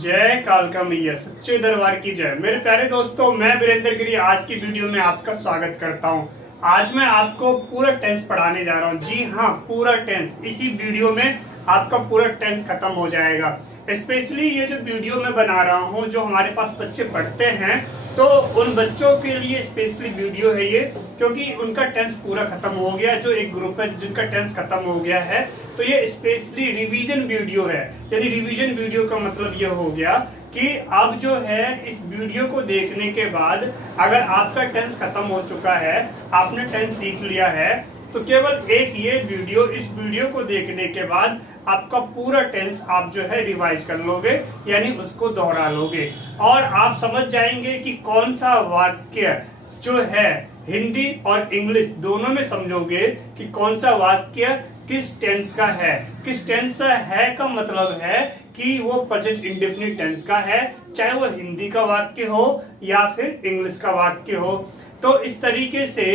जय कालका मैया सच्चे दरबार की जय। मेरे प्यारे दोस्तों, मैं वीरेंद्र गिरी आज की वीडियो में आपका स्वागत करता हूं। आज मैं आपको पूरा टेंस पढ़ाने जा रहा हूं। जी हाँ, पूरा टेंस। इसी वीडियो में आपका पूरा टेंस खत्म हो जाएगा। स्पेशली ये जो वीडियो मैं बना रहा हूं, जो हमारे पास बच्चे पढ़ते हैं, तो उन बच्चों के लिए स्पेशली वीडियो है ये, क्योंकि उनका टेंस पूरा खत्म हो गया। जो एक ग्रुप है जिनका टेंस खत्म हो गया है, तो ये स्पेशली रिवीजन वीडियो है। यानी रिवीजन वीडियो का मतलब ये हो गया कि अब जो है इस वीडियो को देखने के बाद अगर आपका टेंस खत्म हो चुका है, आपने टेंस सीख लिया है, तो केवल एक ये वीडियो, इस वीडियो को देखने के बाद आपका पूरा टेंस आप जो है रिवाइज कर लोगे, यानी उसको दोहरा लोगे और आप समझ जाएंगे कि कौन सा वाक्य जो है हिंदी और इंग्लिश दोनों में समझोगे कि कौन सा वाक्य किस टेंस का है। किस टेंस का है का मतलब है कि वो प्रेजेंट इंडेफिनिट टेंस का है, चाहे वो हिंदी का वाक्य हो या फिर इंग्लिश का वाक्य हो। तो इस तरीके से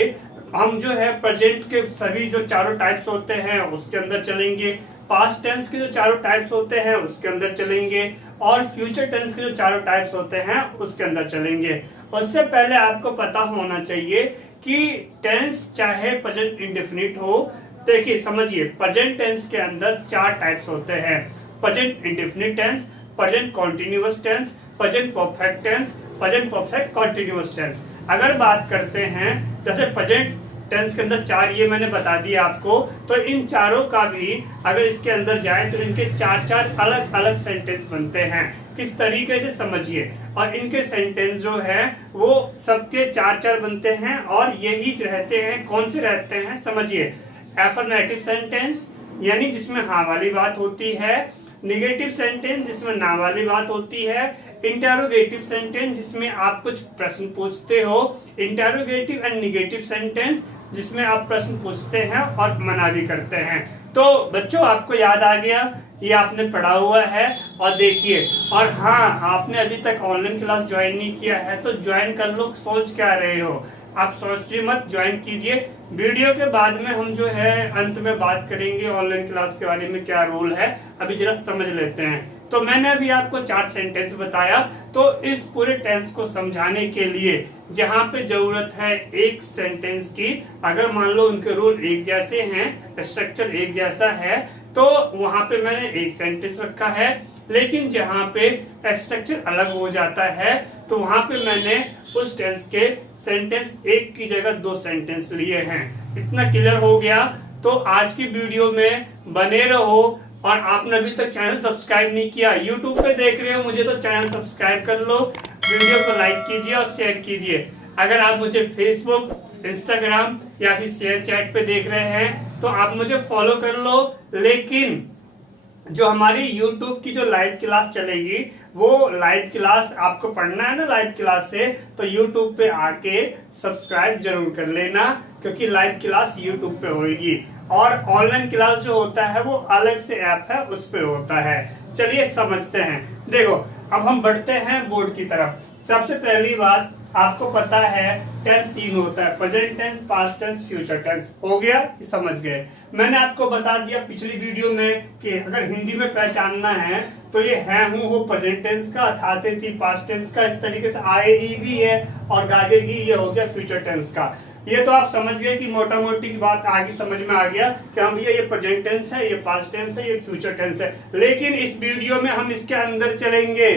हम जो है प्रेजेंट के सभी जो चारों टाइप्स होते हैं उसके अंदर चलेंगे, पास्ट टेंस के जो चारों टाइप्स होते हैं उसके अंदर चलेंगे और फ्यूचर टेंस के जो चारों टाइप्स होते हैं उसके अंदर चलेंगे। उससे पहले आपको पता होना चाहिए कि टेंस चाहे प्रेजेंट इंडेफिनिट हो, देखिए समझिए, प्रेजेंट टेंस के अंदर चार टाइप्स होते हैं: present indefinite tense, present continuous tense, present perfect tense, present perfect continuous tense. अगर बात करते हैं जैसे प्रेजेंट टेंस के अंदर चार ये मैंने बता दिया आपको, तो इन चारों का भी अगर इसके अंदर जाए तो इनके चार चार अलग अलग सेंटेंस बनते हैं। किस तरीके से समझिए, और इनके सेंटेंस जो है वो सबके चार चार बनते हैं और यही रहते हैं। कौन से रहते हैं समझिए: एफर्मेटिव सेंटेंस यानी जिसमें हाँ वाली बात होती है, निगेटिव सेंटेंस जिसमें ना वाली बात होती है, इंटेरोगेटिव सेंटेंस जिसमें आप कुछ प्रश्न पूछते हो, इंटेरोगेटिव एंड निगेटिव सेंटेंस जिसमें आप प्रश्न पूछते हैं और मना भी करते हैं। तो बच्चों, आपको याद आ गया, ये आपने पढ़ा हुआ है। और देखिए, और हाँ, आपने अभी तक ऑनलाइन क्लास ज्वाइन नहीं किया है तो ज्वाइन कर लो। सोच क्या रहे हो, आप सोचिए मत, ज्वाइन कीजिए। वीडियो के बाद में हम जो है अंत में बात करेंगे ऑनलाइन क्लास के बारे में, क्या रूल है, अभी जरा समझ लेते हैं। तो मैंने अभी आपको चार सेंटेंस बताया, तो इस पूरे टेंस को समझाने के लिए जहां पे जरूरत है एक सेंटेंस की, अगर मान लो उनके रूल एक जैसे हैं, स्ट्रक्चर एक जैसा है, तो वहां पे मैंने एक सेंटेंस रखा है। लेकिन जहां पे स्ट्रक्चर अलग हो जाता है तो वहां पे मैंने उस टेंस के सेंटेंस एक की जगह दो सेंटेंस लिए हैं। इतना क्लियर हो गया? तो आज की वीडियो में बने रहो। और आपने अभी तक चैनल सब्सक्राइब नहीं किया, यूट्यूब पे देख रहे हो मुझे, तो चैनल सब्सक्राइब कर लो, वीडियो को लाइक कीजिए और शेयर कीजिए। अगर आप मुझे फेसबुक, इंस्टाग्राम या फिर शेयर चैट पे देख रहे हैं तो आप मुझे फॉलो कर लो। लेकिन जो हमारी YouTube की जो लाइव क्लास चलेगी, वो लाइव क्लास आपको पढ़ना है ना लाइव क्लास से, तो YouTube पे आके सब्सक्राइब जरूर कर लेना, क्योंकि लाइव क्लास YouTube पे होगी और ऑनलाइन क्लास जो होता है वो अलग से ऐप है, उस पे होता है। चलिए समझते हैं। देखो, अब हम बढ़ते हैं बोर्ड की तरफ। सबसे पहली बात, आपको पता है टेंस तीन होता है: present tense, past tense, future tense. हो गया, समझ गए। मैंने आपको बता दिया पिछली वीडियो में कि अगर हिंदी में पहचानना है तो ये है हूँ वो प्रेजेंट टेंस का, थाते थी पास्ट टेंस का, इस तरीके से आएगी भी है और गागेगी, ये हो गया फ्यूचर टेंस का। ये तो आप समझ गए कि मोटा मोटी बात आगे समझ में आ गया कि हम ये प्रेजेंट टेंस है, ये पास्ट टेंस है, ये फ्यूचर टेंस है। लेकिन इस वीडियो में हम इसके अंदर चलेंगे,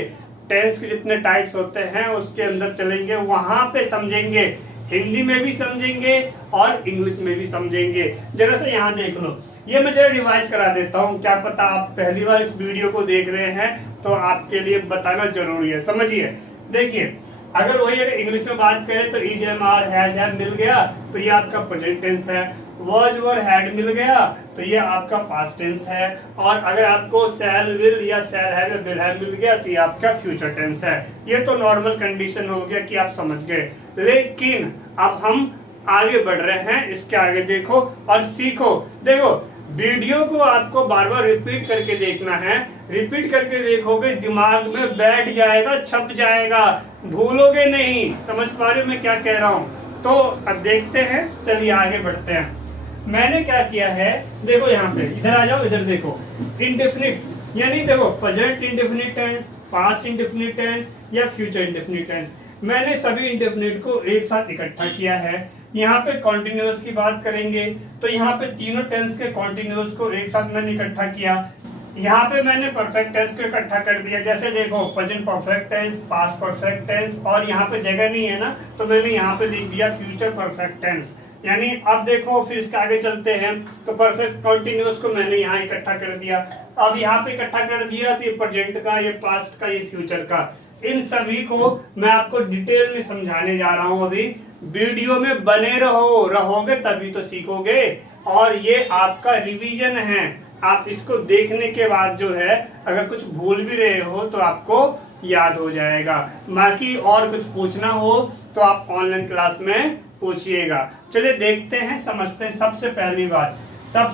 टेंस के जितने टाइप्स होते हैं उसके अंदर चलेंगे, वहां पे समझेंगे, हिंदी में भी समझेंगे और इंग्लिश में भी समझेंगे। जरा से यहाँ देख लो, ये मैं जरा रिवाइज करा देता हूँ, क्या पता आप पहली बार इस वीडियो को देख रहे हैं तो आपके लिए बताना जरूरी है। समझिए, देखिए, अगर वही अगर इंग्लिश में बात करें तो is, am, are, has, have मिल गया तो ये आपका प्रेजेंट टेंस है। वॉज, वर, हैड मिल गया तो ये आपका पास्ट टेंस है। और अगर आपको शैल, विल या शैल हैव या विल हैव मिल गया तो ये आपका फ्यूचर टेंस है। ये तो नॉर्मल कंडीशन हो गया कि आप समझ गए। लेकिन अब हम आगे बढ़ रहे हैं, इसके आगे देखो और सीखो। देखो, वीडियो को आपको बार बार रिपीट करके देखना है। रिपीट करके देखोगे, दिमाग में बैठ जाएगा, छप जाएगा, भूलोगे नहीं। समझ पा रहे हो मैं क्या कह रहा हूँ? तो अब देखते हैं, चलिए आगे बढ़ते हैं। मैंने क्या किया है, देखो यहाँ पे, इधर आ जाओ, इधर देखो। इंडेफिनिट यानी देखो present indefinite tense, past indefinite tense या फ्यूचर इंडेफिनिट टेंस। मैंने सभी इंडेफिनिट को एक साथ इकट्ठा किया है। यहाँ पे कॉन्टिन्यूअस की बात करेंगे तो यहाँ पे तीनों टेंस के कॉन्टिन्यूअस को एक साथ मैंने इकट्ठा किया। यहाँ पे मैंने परफेक्ट टेंस को इकट्ठा कर दिया। जैसे देखो present perfect tense, past perfect tense, और यहाँ पे जगह नहीं है ना तो मैंने यहाँ पे लिख दिया फ्यूचर परफेक्ट टेंस। यानी अब देखो फिर इसके आगे चलते हैं तो परफेक्ट कॉन्टिन्यूअस को मैंने यहाँ इकट्ठा कर दिया। अब यहाँ पे इकट्ठा कर दिया तो ये प्रेजेंट का, ये पास्ट का, ये फ्यूचर का, इन सभी को मैं आपको डिटेल में समझाने जा रहा हूँ। अभी वीडियो में बने रहोगे तभी तो सीखोगे। और ये आपका रिवीजन है, आप इसको देखने के बाद जो है अगर कुछ भूल भी रहे हो तो आपको याद हो जाएगा। बाकी और कुछ पूछना हो तो आप ऑनलाइन क्लास में पूछिएगा। चलिए देखते हैं, समझते हैं। सबसे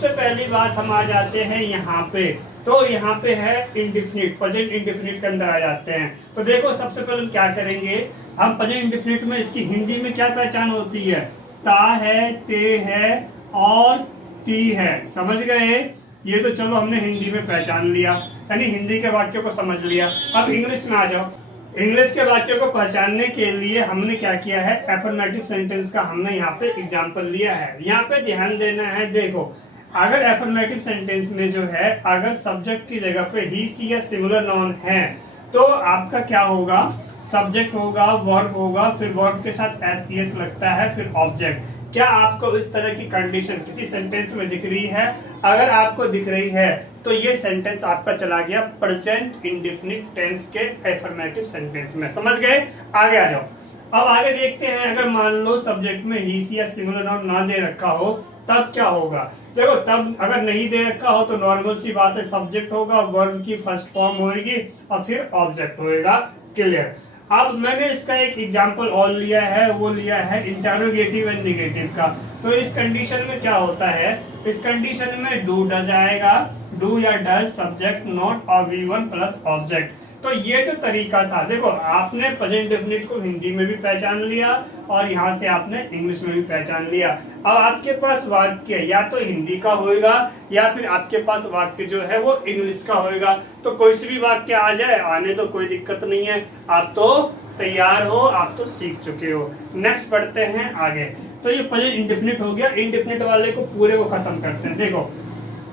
पहली बात हम आ जाते हैं यहाँ पे। तो यहाँ पे है इंडेफिनिट, प्रेजेंट इंडेफिनिट के अंदर आ जाते हैं। तो देखो सबसे पहले हम क्या करेंगे, हम प्रेजेंट इंडेफिनिट में इसकी हिंदी में क्या पहचान होती है, ता है, ते है और ती है। समझ गए? ये तो चलो हमने हिंदी में पहचान लिया, यानी हिंदी के वाक्यों को समझ लिया। अब इंग्लिश में आ जाओ। इंग्लिश के वाक्यों को पहचानने के लिए हमने क्या किया है, एफर्मेटिव सेंटेंस का हमने यहाँ पे एग्जांपल लिया है। यहाँ पे ध्यान देना है। देखो अगर एफर्मेटिव सेंटेंस में जो है अगर सब्जेक्ट की जगह पे ही, सी या सिमिलर नाउन है तो आपका क्या होगा, सब्जेक्ट होगा, वर्ब होगा, फिर वर्ब के साथ एस लगता है, फिर ऑब्जेक्ट। क्या आपको इस तरह की कंडीशन किसी सेंटेंस में दिख रही है? अगर आपको दिख रही है तो ये सेंटेंस आपका चला गया प्रेजेंट इंडेफिनिट टेंस के एफर्मेटिव सेंटेंस में। समझ गए? आगे आ जाओ। अब आगे देखते हैं, अगर मान लो सब्जेक्ट में ही, सी या सिमिलर नाउन ना दे रखा हो तब क्या होगा। देखो तब अगर नहीं दे रखा हो तो नॉर्मल सी बात है, सब्जेक्ट होगा, वर्ब की फर्स्ट फॉर्म होगी और फिर ऑब्जेक्ट होएगा। क्लियर? अब मैंने इसका एक एग्जांपल और लिया है, वो लिया है इंटरोगेटिव एंड नेगेटिव का। तो इस कंडीशन में क्या होता है, इस कंडीशन में डू डज आएगा, डू या डज, सब्जेक्ट, नॉट और V1 प्लस ऑब्जेक्ट। तो ये जो तरीका था, देखो आपने प्रेजेंट डेफिनिट को हिंदी में भी पहचान लिया और यहाँ से आपने इंग्लिश में भी पहचान लिया। अब आपके पास वाक्य या तो हिंदी का होएगा या फिर आपके पास वाक्य जो है वो इंग्लिश का होएगा। तो कोई सी भी वाक्य आ जाए, आने तो कोई दिक्कत नहीं है, आप तो तैयार हो, आप तो सीख चुके हो। नेक्स्ट पढ़ते हैं आगे। तो ये प्रेजेंट इंडेफिनिट हो गया। इंडेफिनिट वाले को पूरे को खत्म करते हैं। देखो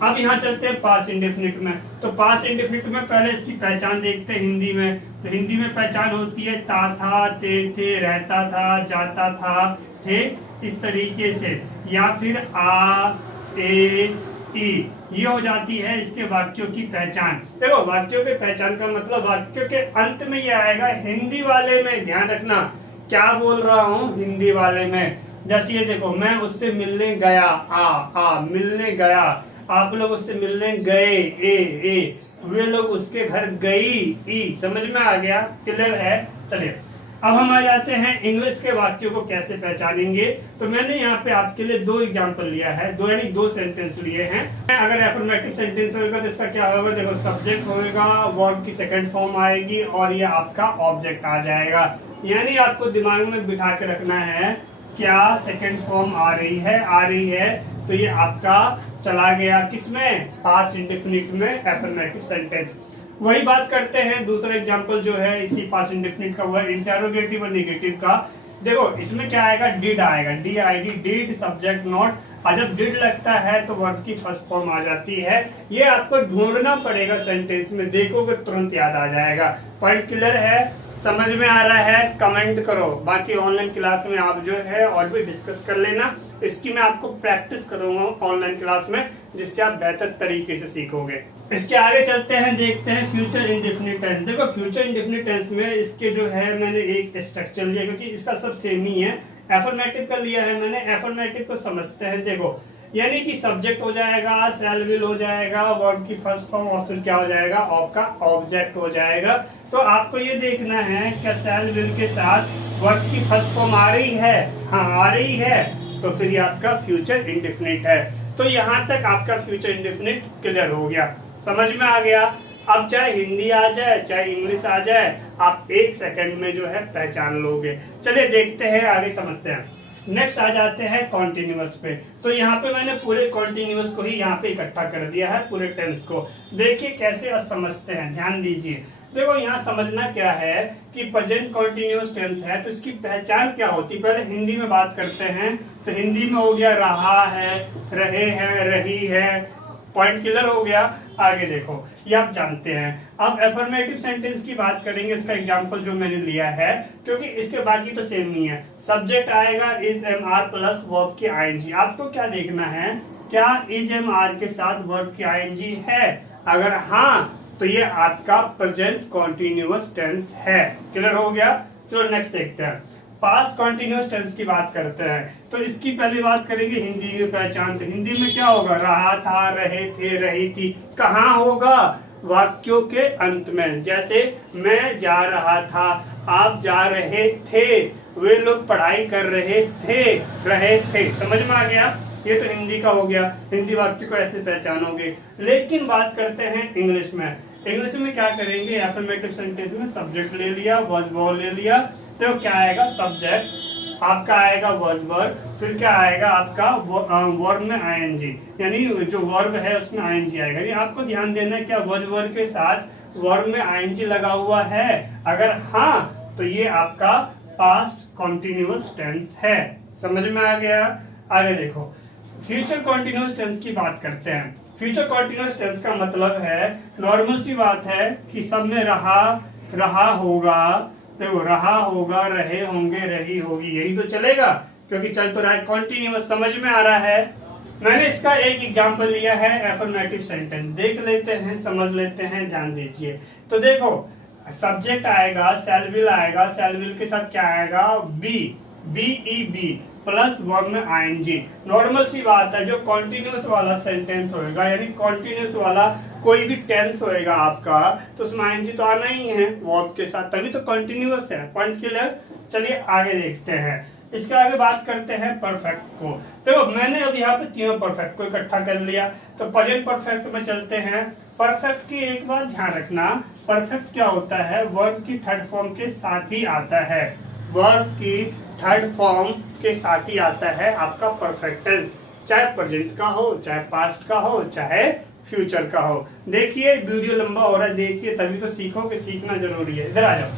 अब यहाँ चलते हैं पास्ट इंडेफिनिट में। तो पास्ट इंडेफिनिट में पहले इसकी पहचान देखते हैं हिंदी में। तो हिंदी में पहचान होती है ता था, ते थे, रहता था, जाता था, थे, इस तरीके से, या फिर आ, ए, ई, ये हो जाती है इसके वाक्यों की पहचान। देखो वाक्यों के पहचान का मतलब वाक्यों के अंत में ये आएगा। हिंदी वाले में ध्यान रखना क्या बोल रहा हूँ, हिंदी वाले में जैसे ये देखो, मैं उससे मिलने गया, आ, मिलने गया, आप लोग उससे मिलने गए, ए, वे लोग उसके घर गई, ई। समझ में आ गया? क्लियर है? चलिए अब हम आ जाते हैं इंग्लिश के वाक्यों को कैसे पहचानेंगे। तो मैंने यहाँ पे आपके लिए दो एग्जांपल लिया है, दो यानी दो सेंटेंस लिए हैं। अगर एफर्मेटिव सेंटेंस होगा तो इसका क्या होगा, देखो सब्जेक्ट होगा, वर्ब की सेकंड फॉर्म आएगी और ये आपका ऑब्जेक्ट आ जाएगा। यानी आपको दिमाग में बिठा के रखना है क्या सेकंड फॉर्म आ रही है तो ये आपका चला गया किसमें, पास्ट इंडेफिनिट में, एफर्मेटिव सेंटेंस। वही बात करते हैं दूसरा एग्जांपल जो है इसी पास्ट इंडेफिनिट का, हुआ इंटरोगेटिव और नेगेटिव का। देखो इसमें क्या आएगा, डिड आएगा, DID, डिड, सब्जेक्ट, नॉट। और जब डिड लगता है तो वर्ब की फर्स्ट फॉर्म आ जाती है। ये आपको ढूंढना पड़ेगा सेंटेंस में, देखोगे तुरंत याद आ जाएगा। पॉइंट क्लियर है? समझ में आ रहा है? कमेंट करो। बाकी ऑनलाइन क्लास में आप जो है और भी डिस्कस कर लेना। इसकी मैं आपको प्रैक्टिस करूंगा ऑनलाइन क्लास में, जिससे आप बेहतर तरीके से सीखोगे। इसके आगे चलते हैं, देखते हैं फ्यूचर इंडेफिनिट टेंस। देखो फ्यूचर इंडेफिनिट टेंस में इसके जो है मैंने एक स्ट्रक्चर लिया क्योंकि इसका सब सेम ही है। एफर्मेटिव का लिया है मैंने। एफर्मेटिव को समझते हैं। देखो यानी कि सब्जेक्ट हो जाएगा, शैल विल हो जाएगा, वर्ब की फर्स्ट फॉर्म और फिर क्या हो जाएगा, आपका ऑब्जेक्ट हो जाएगा। तो आपको ये देखना है क्या शैल विल के साथ वर्ब की फर्स्ट फॉर्म आ रही है? हाँ आ रही है, तो फिर ये आपका फ्यूचर इंडेफिनिट है। तो यहाँ तक आपका फ्यूचर इंडेफिनिट क्लियर हो गया, समझ में आ गया। अब चाहे हिंदी आ जाए चाहे इंग्लिश आ जाए, आप एक सेकंड में जो है पहचान लोगे। चलिए देखते हैं आगे, समझते हैं। नेक्स्ट आ जाते हैं कॉन्टिन्यूअस पे। तो यहाँ पे मैंने पूरे कॉन्टिन्यूअस को ही यहाँ पे इकट्ठा कर दिया है, पूरे टेंस को। देखिए कैसे और समझते हैं, ध्यान दीजिए। देखो यहाँ समझना क्या है कि प्रेजेंट कॉन्टिन्यूअस टेंस है तो इसकी पहचान क्या होती है, पहले हिंदी में बात करते हैं। तो हिंदी में हो गया रहा है, रहे हैं, रही है, पॉइंट क्लियर हो गया। आगे देखो, ये आप जानते हैं। अब एफर्मेटिव सेंटेंस की बात करेंगे, इसका एग्जांपल जो मैंने लिया है, क्योंकि इसके बाकी तो सेम ही है। सब्जेक्ट आएगा is am are plus verb की आईएनजी। आपको क्या देखना है, क्या इज एम आर के साथ वर्ब की आईएनजी है? अगर हाँ तो ये आपका प्रेजेंट कॉन्टिन्यूअस टेंस है। क्लियर हो गया। चलो नेक्स्ट देखते हैं, पास्ट कॉन्टिन्यूअस टेंस की बात करते हैं। तो इसकी पहली बात करेंगे हिंदी की पहचान। तो हिंदी में क्या होगा, रहा था, रहे थे, रही थी। कहाँ होगा, वाक्यों के अंत में। जैसे मैं जा रहा था, आप जा रहे थे, वे लोग पढ़ाई कर रहे थे। समझ में आ गया। ये तो हिंदी का हो गया, हिंदी वाक्य को ऐसे पहचानोगे। लेकिन बात करते हैं इंग्लिश में। इंग्लिश में क्या करेंगे, एफर्मेटिव सेंटेंस में सब्जेक्ट ले लिया, वर्ब वर्ब ले लिया, तो क्या आएगा, सब्जेक्ट आपका आएगा वर्ब वर्ब, फिर क्या आएगा आपका वर्ब में आईएनजी, यानी जो वर्ब है उसमें आईएनजी आएगा। यानी आपको ध्यान देना है क्या वर्ब वर्ब के साथ वर्ब में आईएनजी लगा हुआ है। अगर हाँ तो ये आपका पास्ट कॉन्टिन्यूअस टेंस है। समझ में आ गया। आगे देखो, फ्यूचर कॉन्टिन्यूअस टेंस की बात करते हैं। फ्यूचर कॉन्टिन्यूअस टेंस का मतलब है, नॉर्मल सी बात है कि सब में रहा होगा, देखो रहा होगा, रहे होंगे, रही होगी, यही तो चलेगा क्योंकि चल तो रहा है, कॉन्टिन्यूअस। समझ में आ रहा है। मैंने इसका एक एग्जांपल लिया है एफर्मेटिव सेंटेंस, देख लेते हैं, समझ लेते हैं, ध्यान दीजिए। तो देखो, सब्जेक्ट आएगा, शैल विल आएगा, शैल विल के साथ क्या आएगा, बी प्लस वर्ब में आईएनजी। नॉर्मल सी बात है, जो कॉन्टिन्यूअस वाला सेंटेंस होएगा, यानी कॉन्टिन्यूअस वाला कोई भी टेंस होएगा आपका, तो उसमें आईएनजी तो आना ही है वर्ब के साथ, तभी तो कॉन्टिन्यूअस है। Point clear. चलिए आगे देखते हैं। इसके आगे बात करते हैं परफेक्ट को। देखो मैंने अब यहाँ पे तीनों परफेक्ट को इकट्ठा कर लिया, तो प्रेजेंट परफेक्ट में चलते हैं। परफेक्ट की एक बात ध्यान रखना, परफेक्ट क्या होता है, वर्ब की थर्ड फॉर्म के साथ ही आता है। वर्ब की थर्ड फॉर्म के साथ ही आता है आपका परफेक्ट टेंस, चाहे प्रेजेंट का हो, चाहे पास्ट का हो, चाहे फ्यूचर का हो। देखिए वीडियो लंबा हो रहा है, देखिए तभी तो सीखोगे, सीखना जरूरी है। इधर आ जाओ।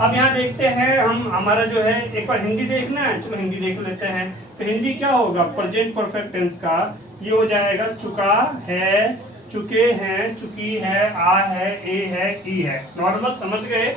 अब यहाँ देखते हैं हम, हमारा जो है, एक बार हिंदी देखना है, चलो हिंदी देख लेते हैं। तो हिंदी क्या होगा, प्रेजेंट परफेक्ट टेंस का ये हो जाएगा, चुका है, चुके हैं, चुकी है, आ है, ए है, ई है। नॉर्मल, समझ गए।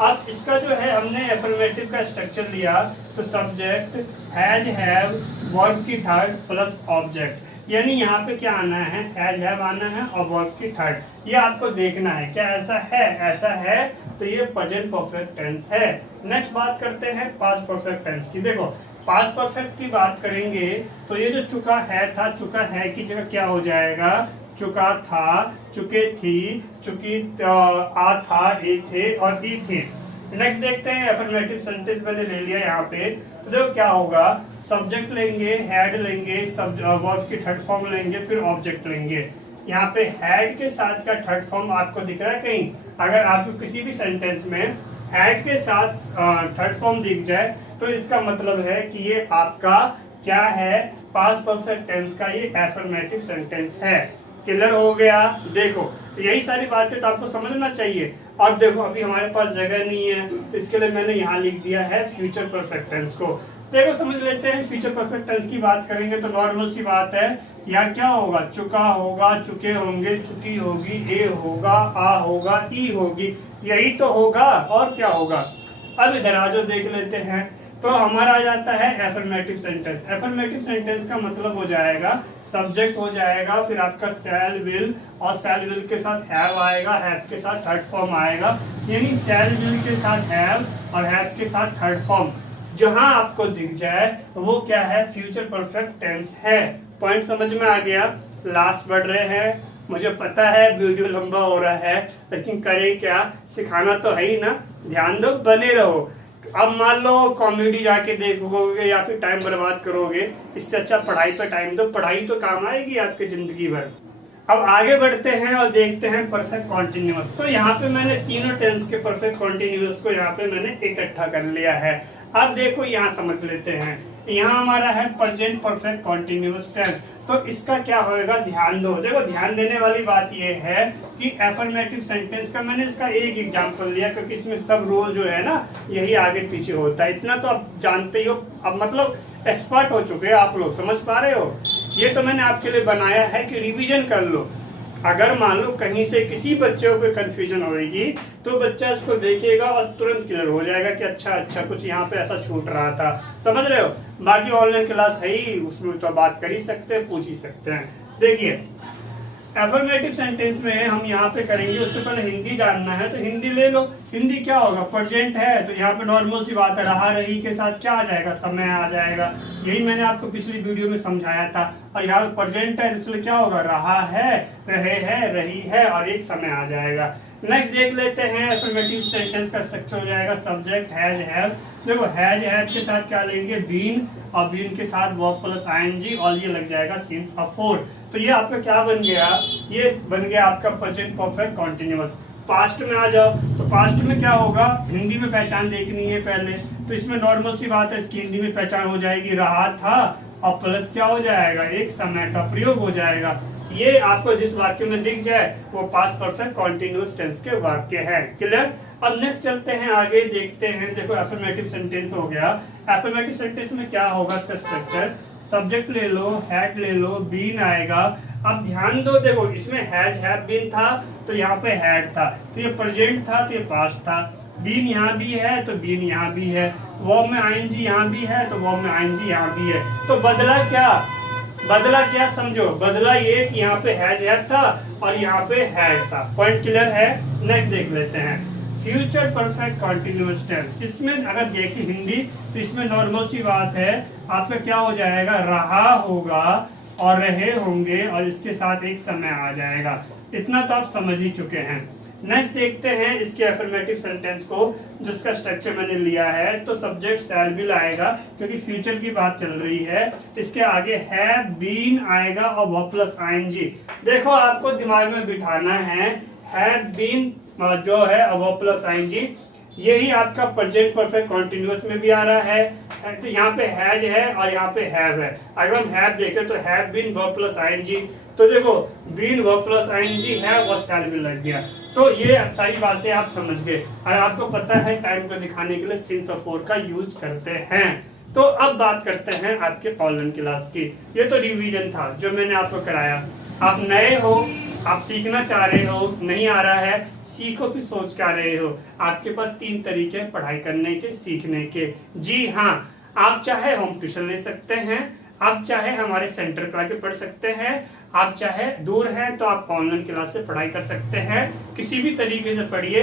अब इसका जो है हमने एफर्मेटिव का स्ट्रक्चर लिया, तो सब्जेक्ट, हैज, हैव, वर्ब की थर्ड प्लस ऑब्जेक्ट, यानी यहाँ पे क्या आना है, हैज हैव आना है और वर्ब की थर्ड। ये आपको देखना है क्या ऐसा है, ऐसा है तो ये प्रेजेंट परफेक्ट टेंस है। नेक्स्ट बात करते हैं पास्ट परफेक्ट टेंस की। देखो पास्ट परफेक्ट की बात करेंगे तो ये जो चुका है था, चुका है की जगह क्या हो जाएगा, चुका था, चुके थी, चुकी आ था, ए थे और ई थे। नेक्स्ट देखते हैं एफर्मेटिव सेंटेंस मैंने ले लिया यहाँ पे, तो देखो क्या होगा, सब्जेक्ट लेंगे, हैड लेंगे, वर्ब की थर्ड फॉर्म लेंगे, फिर ऑब्जेक्ट लेंगे। यहाँ पे हैड के साथ का थर्ड फॉर्म आपको दिख रहा है कहीं, अगर आपको किसी भी सेंटेंस में हैड के साथ थर्ड फॉर्म दिख जाए तो इसका मतलब है कि ये आपका क्या है, पास्ट परफेक्ट टेंस का ये एफर्मेटिव सेंटेंस है। क्लियर हो गया। देखो यही सारी बातें तो आपको समझना चाहिए। अब देखो अभी हमारे पास जगह नहीं है तो इसके लिए मैंने यहाँ लिख दिया है फ्यूचर परफेक्ट टेंस को। देखो समझ लेते हैं, फ्यूचर परफेक्ट टेंस की बात करेंगे तो नॉर्मल सी बात है, यहाँ क्या होगा, चुका होगा, चुके होंगे, चुकी होगी, ए होगा, आ होगा, ई होगी, यही तो होगा और क्या होगा। अब इधर आ जाओ, देख लेते हैं। तो हमारा आ जाता है एफर्मेटिव सेंटेंस। एफर्मेटिव सेंटेंस का मतलब हो जाएगा, सब्जेक्ट हो जाएगा, फिर आपका शैल विल, और शैल विल के साथ हैव आएगा, हैव के साथ थर्ड फॉर्म आएगा, यानी शैल विल के साथ हैव और हैव के साथ थर्ड फॉर्म जहां आपको दिख जाए वो क्या है, फ्यूचर परफेक्ट टेंस है। पॉइंट समझ में आ गया। लास्ट बढ़ रहे हैं, मुझे पता है वीडियो लंबा हो रहा है, लेकिन करे क्या, सिखाना तो है ही ना, ध्यान दो, बने रहो। अब मान लो कॉमेडी जाके देखोगे या फिर टाइम बर्बाद करोगे, इससे अच्छा पढ़ाई पे टाइम दो, पढ़ाई तो काम आएगी आपके जिंदगी भर। अब आगे बढ़ते हैं और देखते हैं परफेक्ट कॉन्टिन्यूअस। तो यहाँ पे मैंने तीनों टेंस के परफेक्ट कॉन्टिन्यूअस को यहाँ पे मैंने इकट्ठा कर लिया है। अब देखो यहाँ समझ लेते हैं, यहाँ हमारा है प्रेजेंट परफेक्ट कॉन्टिन्यूअस टेंस। तो इसका क्या होएगा, ध्यान दो। देखो ध्यान देने वाली बात यह है कि एफर्मेटिव सेंटेंस का मैंने इसका एक एग्जांपल लिया क्योंकि इसमें सब रोल जो है ना यही आगे पीछे होता है। इतना तो आप जानते ही हो, अब मतलब एक्सपर्ट हो चुके हैं आप लोग, समझ पा रहे हो। ये तो मैंने आपके लिए बनाया है कि रिवीजन कर लो। अगर मान लो कहीं से किसी बच्चे को कोई कंफ्यूजन होगी तो बच्चा इसको देखेगा और तुरंत क्लियर हो जाएगा कि अच्छा कुछ यहाँ पे ऐसा छूट रहा था, समझ रहे हो। बाकी ऑनलाइन क्लास है ही, उसमें तो बात कर ही सकते हैं, पूछ ही सकते हैं। देखिए एफर्मेटिव सेंटेंस में हम यहाँ पे करेंगे, उससे पहले हिंदी जानना है तो हिंदी ले लो। हिंदी क्या होगा, प्रेजेंट है तो यहाँ पे नॉर्मल सी बात है, रहा रही के साथ क्या आ जाएगा, समय आ जाएगा। यही मैंने आपको पिछली वीडियो में समझाया था। और यहाँ पे प्रेजेंट है इसलिए क्या होगा, रहा है, रहे है, रही है और एक समय आ जाएगा। नेक्स्ट देख लेते हैं एफर्मेटिव सेंटेंस का स्ट्रक्चर हो जाएगा सब्जेक्ट हैज हैव। देखो हैज हैव के साथ क्या लेंगे, बीन, और बीन के साथ वर्ब प्लस आईएनजी और ये लग जाएगा सिंस ऑफ फोर। तो ये आपका क्या बन गया, ये बन गया आपका प्रेजेंट परफेक्ट कंटीन्यूअस। पास्ट में आ जाओ तो पास्ट में क्या होगा, हिंदी में पहचान देखनी है पहले, तो इसमें नॉर्मल सी बात है, इसकी हिंदी में पहचान हो जाएगी, रहा था और प्लस क्या हो जाएगा, एक समय का प्रयोग हो जाएगा। ये आपको जिस वाक्य में दिख जाए वो पास्ट परफेक्ट कंटीन्यूअस टेंस के वाक्य है। क्लियर। अब नेक्स्ट चलते हैं आगे, देखते हैं। देखो एफर्मेटिव सेंटेंस हो गया। एफर्मेटिव सेंटेंस में क्या होगा इसका स्ट्रक्चर, सब्जेक्ट ले लो, हैड ले लो, बीन आएगा। अब ध्यान दो, देखो इसमें हैज हैव बीन था तो यहाँ पे हैड था, तो ये प्रेजेंट था तो ये पास्ट था। बीन यहाँ भी है तो बीन यहाँ भी है, वर्ब में आईएनजी यहाँ भी है तो वर्ब में आईएनजी यहाँ भी है। तो बदला क्या समझो, बदला ये कि यहाँ पे हैज हैव था और यहाँ पे हैड था। पॉइंट क्लियर है। नेक्स्ट देख लेते हैं फ्यूचर परफेक्ट कंटीन्यूअस टेंस। इसमें अगर देखिए हिंदी तो इसमें नॉर्मल सी बात है, आपका क्या हो जाएगा, रहा होगा और रहे होंगे और इसके साथ एक समय आ जाएगा। इतना तो आप समझ ही चुके हैं। नेक्स्ट देखते हैं इसके एफर्मेटिव सेंटेंस को, जिसका स्ट्रक्चर मैंने लिया है। तो सब्जेक्ट शैल बी आएगा क्योंकि फ्यूचर की बात चल रही है। इसके आगे हैव बीन आएगा और वर्ब प्लस आईएनजी। देखो आपको दिमाग में बिठाना है, हैव बीन जो है वर्ब प्लस आईएनजी, यही आपका प्रेजेंट परफेक्ट कंटीन्यूअस में भी आ रहा है। तो यहाँ पे हैज है और यहाँ पे हैव है। अगर हम हैव देखें तो have been verb plus ING, तो देखो बीन वर्ब प्लस आईएनजी है और शैल बी लग गया। तो ये सारी बातें आप समझ गए। और आपको पता है टाइम को दिखाने के लिए सिंस ऑफ फोर का यूज करते हैं। तो अब बात करते हैं आपके ऑनलाइन क्लास की। ये तो रिवीजन था जो मैंने आपको कराया। आप नए हो, आप सीखना चाह रहे हो, नहीं आ रहा है, सीखो फिर सोच कर रहे हो। आपके पास 3 तरीके हैं पढ़ाई करने के, सीखने के। जी हाँ, आप चाहे होम ट्यूशन ले सकते हैं, आप चाहे हमारे सेंटर पर आके पढ़ सकते हैं, आप चाहे दूर हैं तो आप ऑनलाइन क्लास से पढ़ाई कर सकते हैं। किसी भी तरीके से पढ़िए।